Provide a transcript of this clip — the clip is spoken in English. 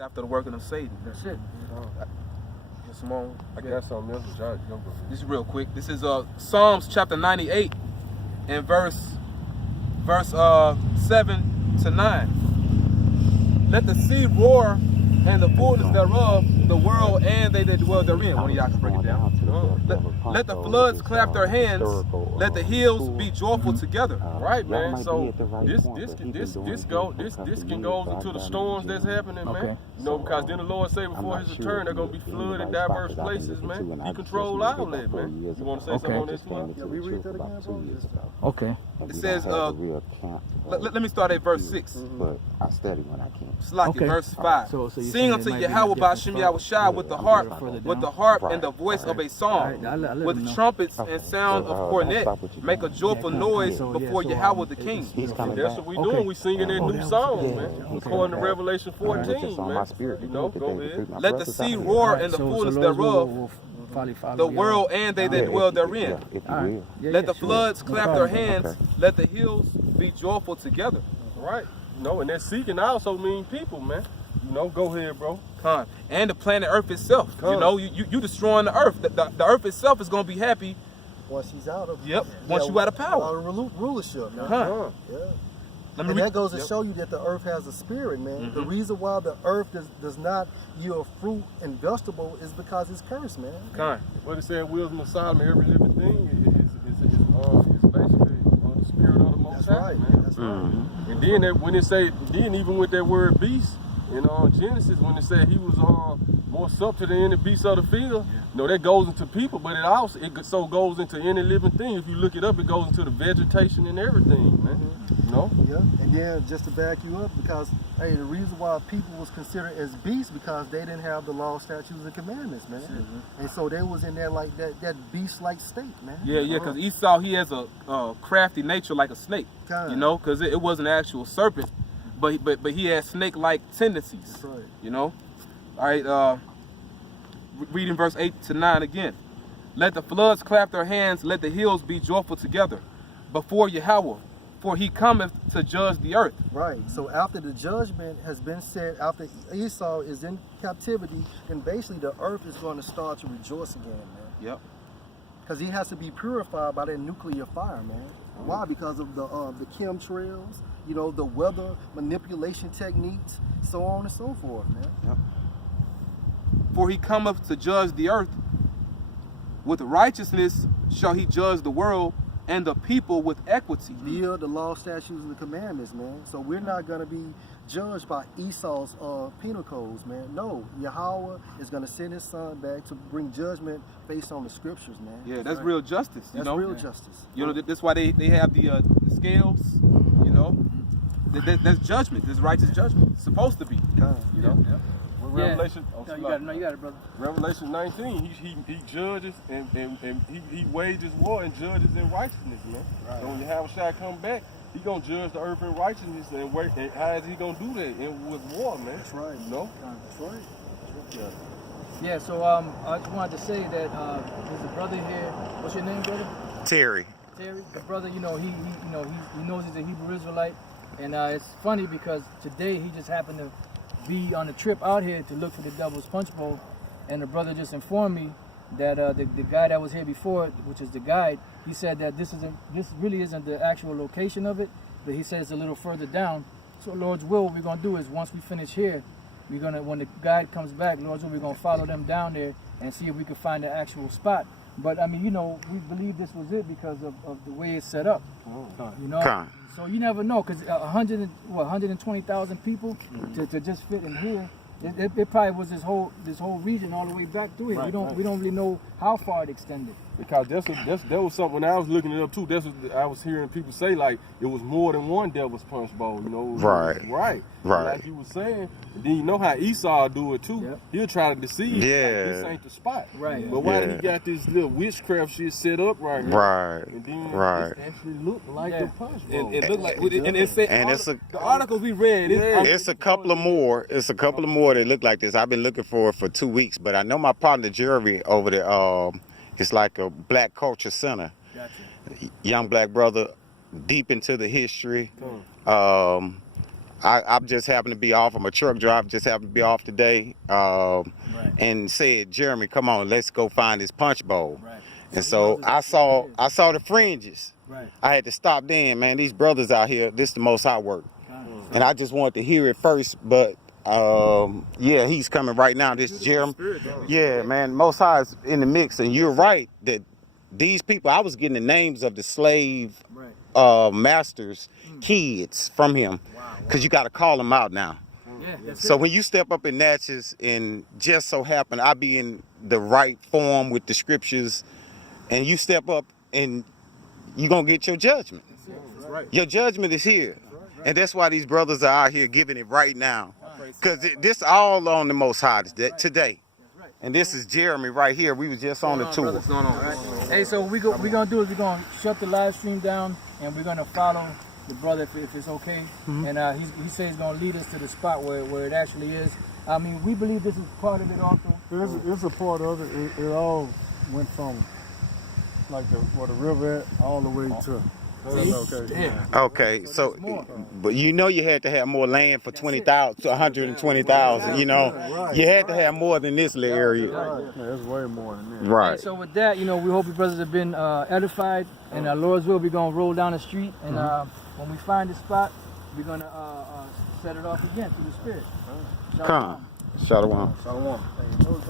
after the working of Satan. That's it. Simone, I got something else. This is real quick. This is Psalms chapter 98 and verse 7 to 9. Let the sea roar and the fullness thereof, the world and they that dwell therein. One of y'all can break it down. Let the floods clap their hands. Let the hills be joyful together. Right, man. So this can go into the storms that's happening, man. You know, because then the Lord say before His return, they're gonna be flooded in diverse places, man. He control all that, man. You want to say something on this one? Yeah, we read that again, bro. Okay. It says, let me start at verse 6. But I study when I can. Slack it, verse 5. So you're Sing unto Yahweh Ba'ashem Yahushua with the harp and the voice of a song, with trumpets and sound of cornet. Make a joyful noise before Yahweh the King. That's what we doing. We singing that new song, man. According to Revelation 14, man. You know, go ahead. Let the sea roar and the fullness thereof, the world and they that dwell therein. Let the floods clap their hands. Let the hills be joyful together. Right. No, and that seeking also mean people, man. You know, go ahead, bro. And the planet Earth itself. You know, you destroying the Earth. The Earth itself is going to be happy. Once he's out of once you out of power. Out of rulership, man. Yeah. And that goes to show you that the earth has a spirit, man. The reason why the earth does not yield fruit and vegetable is because it's cursed, man. What it said, wisdom of Solomon, every living thing is basically the spirit of the Most High, man. That's right. And then when it say, even with that word beast, in Genesis, when it said he was more subtle than any beast of the field, you know, that goes into people, but it so goes into any living thing. If you look it up, it goes into the vegetation and everything, man. You know? Yeah, and then just to back you up, because, hey, the reason why people was considered as beasts because they didn't have the law, statutes, and commandments, man. And so they was in there like that beast-like state, man. Yeah, because Esau, he has a crafty nature like a snake, you know, because it wasn't an actual serpent, but he has snake-like tendencies. That's right. You know? All right, reading verse 8 to 9 again. Let the floods clap their hands, let the hills be joyful together before Yahweh, for he cometh to judge the earth. Right. So after the judgment has been said, after Esau is in captivity, then basically the earth is going to start to rejoice again, man. Yep. Because he has to be purified by that nuclear fire, man. Why? Because of the chemtrails, you know, the weather manipulation techniques, so on and so forth, man. Yep. For he cometh to judge the earth. With righteousness shall he judge the world and the people with equity. Yeah, the law, statutes, and the commandments, man. So we're not going to be judged by Esau's penal codes, man. No, Yahweh is going to send his son back to bring judgment based on the scriptures, man. Yeah, that's real justice. That's real justice. You know, that's why they have the scales, you know. That's judgment. That's righteous judgment. It's supposed to be. You know? Yeah. Revelation, you got it, brother. Revelation 19, he judges and he wages war and judges in righteousness, man. Right. So when Yahushua come back, he gonna judge the earth in righteousness and how is he gonna do that? And with war, man. That's right. You know? That's right. Yeah. So I just wanted to say that there's a brother here. What's your name, brother? Terry. Terry. The brother, you know, he knows he's a Hebrew Israelite, and it's funny because today he just happened to be on a trip out here to look for the Devil's Punch Bowl, and the brother just informed me that the guy that was here before, which is the guide, he said that this really isn't the actual location of it, but he says it's a little further down. So Lord's will, what we're gonna do is once we finish here, when the guide comes back, Lord's will, we're gonna follow them down there and see if we can find the actual spot. But I mean, you know, we believe this was it because of the way it's set up. You know. So you never know, because 120,000 people to just fit in here. It probably was this whole region all the way back through it. Right, we don't really know how far it extended. Because that was something when I was looking it up too. That's what I was hearing people say, like it was more than one Devil's Punch Bowl. You know, right. Like you were saying. Then you know how Esau do it too. Yep. He'll try to deceive. Yeah. Like, this ain't the spot. Right. But why did he got this little witchcraft shit set up right now? Right. And then right. It actually looked like the punch bowl. It looked like, and it said the articles we read. It's a couple of more. It's a couple of more that look like this. I've been looking for 2 weeks, but I know my partner Jerry over there. It's like a black culture center. Gotcha. Young black brother, deep into the history. I'm just happened to be off. I'm a truck driver, just happened to be off today. And said, Jeremy, come on, let's go find this punch bowl. Right. And so I saw the fringes. Right. I had to stop then, man. These brothers out here, this the most high work. And I just wanted to hear it first, but yeah, he's coming right now. This Jeremy. Yeah, man, Most High is in the mix. And you're right that these people, I was getting the names of the slave masters, kids from him. Because you got to call them out now. Yeah, So when you step up in Natchez and just so happen I be in the right form with the scriptures, and you step up and you're going to get your judgment. Your judgment is here. And that's why these brothers are out here giving it right now. Because this all on the Most High today. And this is Jeremy right here. We was just on the tour. What's going on? Hey, so what we're going to do is we're going to shut the live stream down, and we're going to follow the brother if it's okay. And he says he's going to lead us to the spot where it actually is. I mean, we believe this is part of it also. It's a part of it. It all went from like where the river at all the way to. Okay, so but you know you had to have more land for 20,000 to 120,000. You know, you had to have more than this little area. Yeah, it's way more than that. Right. So with that, you know, we hope you brothers have been edified, and Lord's will, we're gonna roll down the street, and when we find the spot, we're gonna set it off again through the Spirit. Come, Shalom. Shalom.